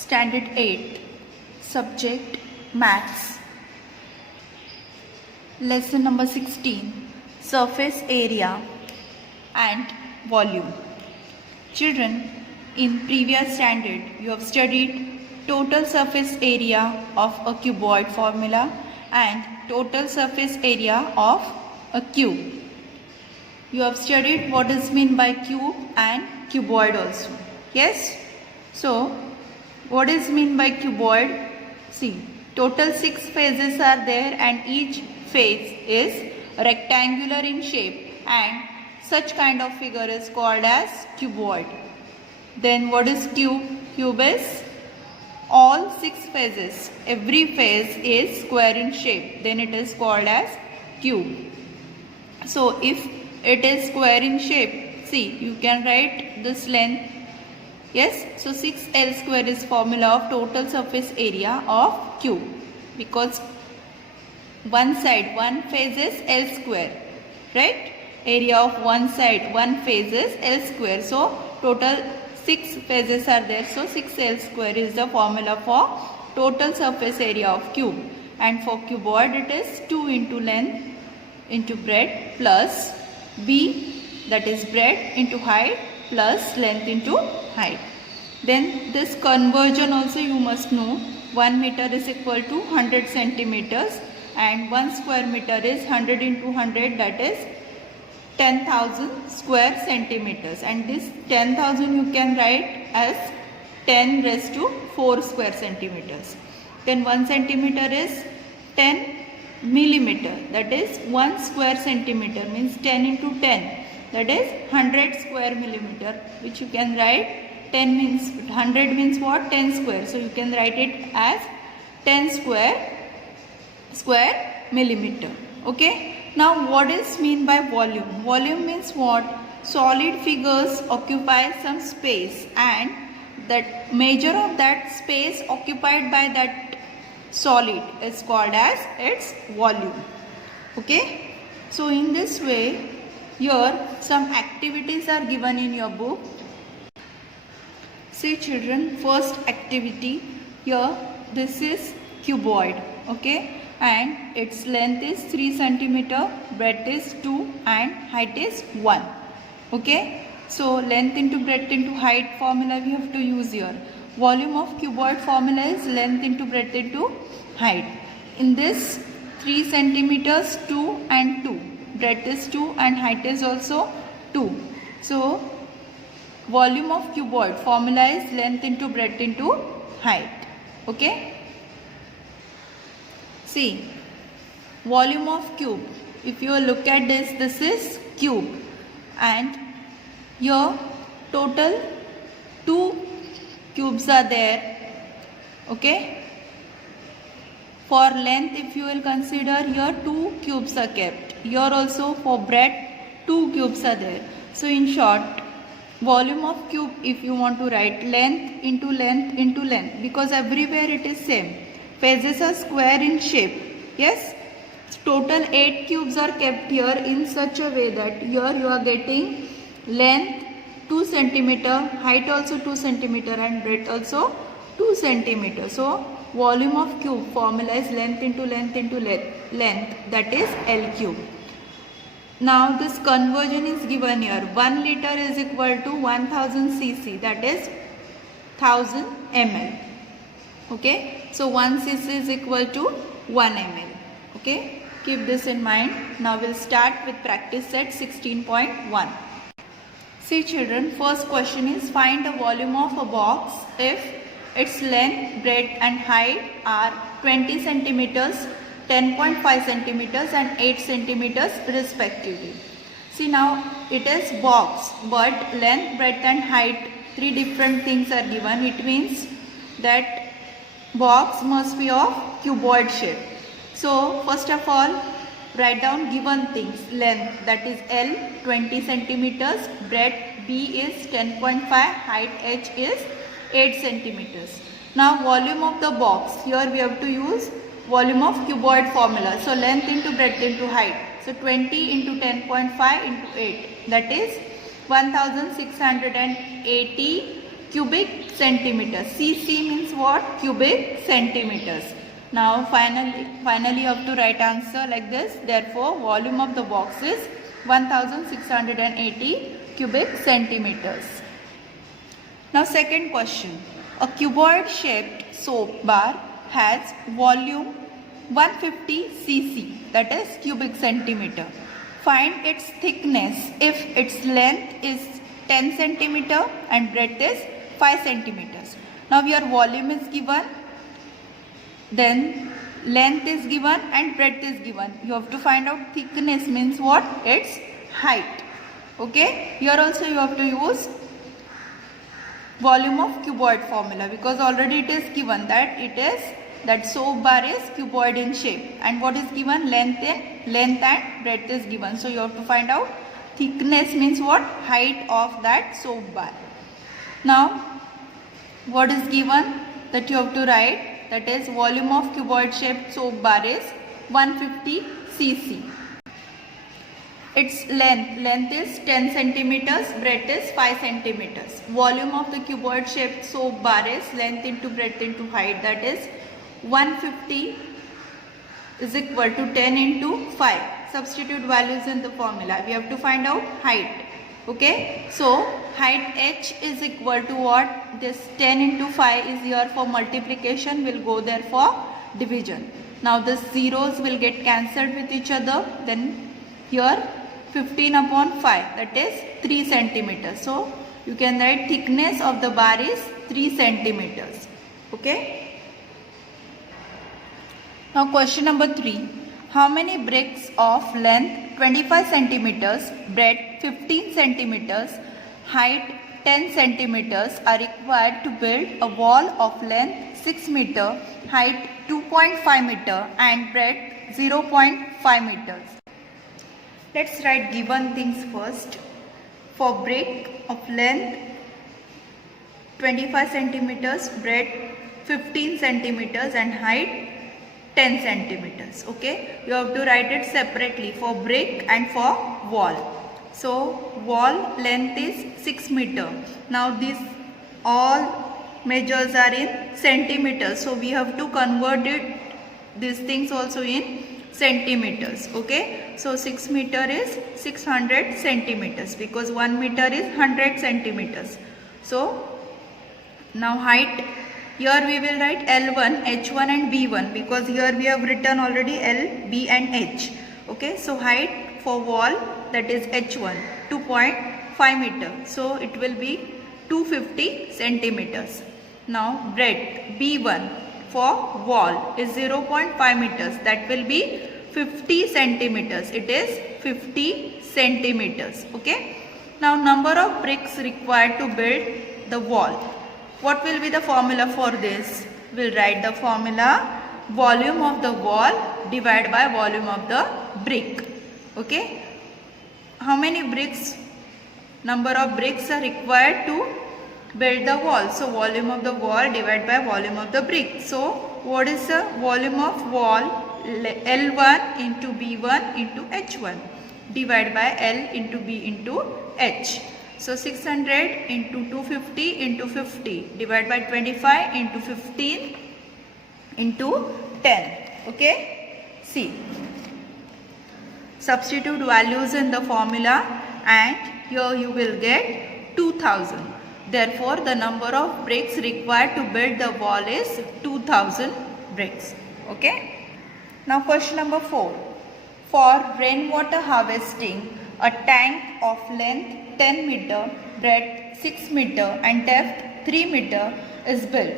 Standard 8, Subject Maths. Lesson number 16, Surface Area and Volume. Children, in previous standard you have studied total surface area of a cuboid formula and total surface area of a cube. You have studied what is meant by cube and cuboid also. Yes? So, what is meant by cuboid? See, total 6 phases are there and each phase is rectangular in shape and such kind of figure is called as cuboid. Then what is cube? Cube is all 6 phases. Every phase is square in shape. Then it is called as cube. So if it is square in shape, see, you can write this length. Yes, so 6L square is formula of total surface area of cube, because one side, one phase is L square, right? Area of one side, one phase is L square. So total 6 phases are there. So 6L square is the formula for total surface area of cube. And for cuboid it is 2 into length into breadth plus B, that is breadth into height plus length into height. Then this conversion also you must know. 1 meter is equal to 100 centimeters and 1 square meter is 100 into 100, that is 10,000 square centimeters, and this 10,000 you can write as 10 raised to 4 square centimeters. Then 1 centimeter is 10 millimeter, that is 1 square centimeter means 10 into 10, that is 100 square millimeter, which you can write 10 means 100 means what? 10 square. So you can write it as 10 square millimeter. Okay. Now what is mean by volume? Volume means what? Solid figures occupy some space and that measure of that space occupied by that solid is called as its volume. Okay. So in this way, here some activities are given in your book. See children, first activity, here this is cuboid, okay, and its length is 3 centimeter, breadth is 2 and height is 1, okay. So length into breadth into height formula we have to use here. Volume of cuboid formula is length into breadth into height. In this 3 centimeters, 2 and 2, breadth is 2 and height is also 2. So volume of cuboid formula is length into breadth into height. Okay. See, volume of cube. If you look at this, this is cube and your total 2 cubes are there. Okay. For length, if you will consider here 2 cubes are kept. Here also for breadth 2 cubes are there. So in short, volume of cube, if you want to write length into length into length, because everywhere it is same. Phases are square in shape. Yes. Total 8 cubes are kept here in such a way that here you are getting length 2 centimeter, height also 2 centimeter and breadth also 2 centimeter. So volume of cube formula is length into length into length, that is L cube. Now this conversion is given here. 1 liter is equal to 1000 cc, that is 1000 ml. Okay. So 1 cc is equal to 1 ml. Okay. Keep this in mind. Now we'll start with practice set 16.1. See children, first question is find the volume of a box if its length, breadth and height are 20 centimeters, 10.5 centimeters and 8 centimeters respectively. See now it is box, but length, breadth and height 3 different things are given. It means that box must be of cuboid shape. So first of all, write down given things. Length, that is L 20 centimeters, breadth B is 10.5, height H is 8 centimeters. Now volume of the box, here we have to use volume of cuboid formula. So length into breadth into height. So 20 into 10.5 into 8, that is 1680 cubic centimeters. Cc means what? Cubic centimeters. Now finally you have to write answer like this. Therefore, volume of the box is 1680 cubic centimeters. Now second question. A cuboid shaped soap bar has volume 150 cc, that is cubic centimeter. Find its thickness if its length is 10 centimeter and breadth is 5 centimeters. Now your volume is given, then length is given and breadth is given. You have to find out thickness means what? Its height. Okay. Here also you have to use volume of cuboid formula, because already it is given that soap bar is cuboid in shape, and what is given? Length and breadth is given. So you have to find out thickness means what? Height of that soap bar. Now what is given that you have to write? That is volume of cuboid shaped soap bar is 150 cc. Its length is 10 centimeters, breadth is 5 centimeters. Volume of the cuboid shaped soap bar is length into breadth into height, that is 150 is equal to 10 into 5. Substitute values in the formula. We have to find out height. Okay. So height h is equal to what? This 10 into 5 is here for multiplication, will go there for division. Now the zeros will get cancelled with each other. Then here 15 upon 5, that is 3 centimeters. So you can write thickness of the bar is 3 centimeters. Okay. Now question number 3. How many bricks of length 25 centimeters, breadth 15 centimeters, height 10 centimeters are required to build a wall of length 6 meter, height 2.5 meter and breadth 0.5 meters? Let's write given things first. For brick of length 25 centimeters, breadth 15 centimeters and height 10 centimeters. Okay, you have to write it separately for brick and for wall. So wall length is 6 meter. Now these all measures are in centimeters, so we have to convert these things also in centimeters. Okay, so 6 meter is 600 centimeters, because 1 meter is 100 centimeters. So now height, here we will write L1, H1 and B1, because here we have written already L, B and H. Okay, so height for wall, that is H1, 2.5 meter. So it will be 250 centimeters. Now breadth B1 for wall is 0.5 meters. That will be 50 centimeters. It is 50 centimeters. Okay. Now number of bricks required to build the wall. What will be the formula for this? We'll write the formula: volume of the wall divided by volume of the brick. Okay. How many bricks? Number of bricks are required to build the wall. So volume of the wall divided by volume of the brick. So what is the volume of wall? L1 into B1 into H1 divided by L into B into H. So 600 into 250 into 50 divided by 25 into 15 into 10. Okay. See. Substitute values in the formula and here you will get 2000. Therefore, the number of bricks required to build the wall is 2000 bricks. Okay. Now question number 4. For rainwater harvesting, a tank of length 10 meter, breadth 6 meter and depth 3 meter is built.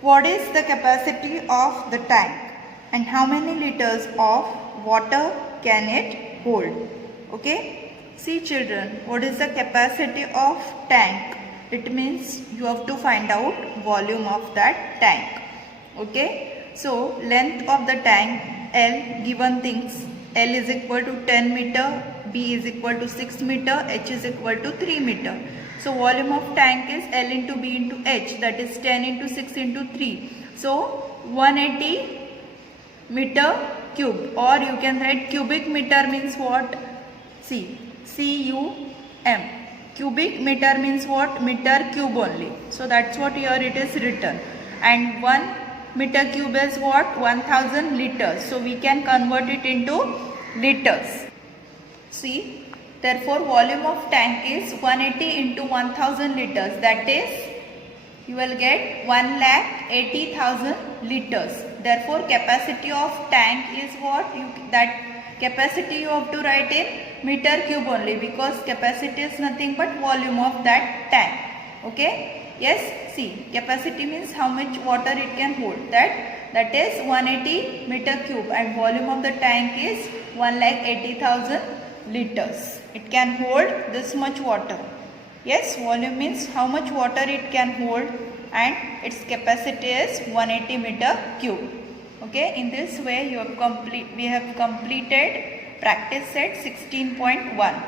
What is the capacity of the tank and how many liters of water can it hold? Okay. See children, what is the capacity of tank? It means you have to find out volume of that tank. Okay. So length of the tank L, given things, L is equal to 10 meter, B is equal to 6 meter, H is equal to 3 meter. So volume of tank is L into B into H, that is 10 into 6 into 3. So 180 meter cube, or you can write cubic meter means what? See, C-U-M. Cubic meter means what? Meter cube only. So that's what here it is written. And 1 meter cube is what? 1000 liters. So we can convert it into liters. See, therefore volume of tank is 180 into 1000 liters. That is, you will get 1,80,000 liters. Therefore capacity of tank is what? That capacity you have to write in meter cube only, because capacity is nothing but volume of that tank. Okay? Yes, see, capacity means how much water it can hold. That is 180 meter cube, and volume of the tank is 1,80,000 liters. It can hold this much water. Yes, volume means how much water it can hold, and its capacity is 180 meter cube. Okay, in this way we have completed practice set 16.1.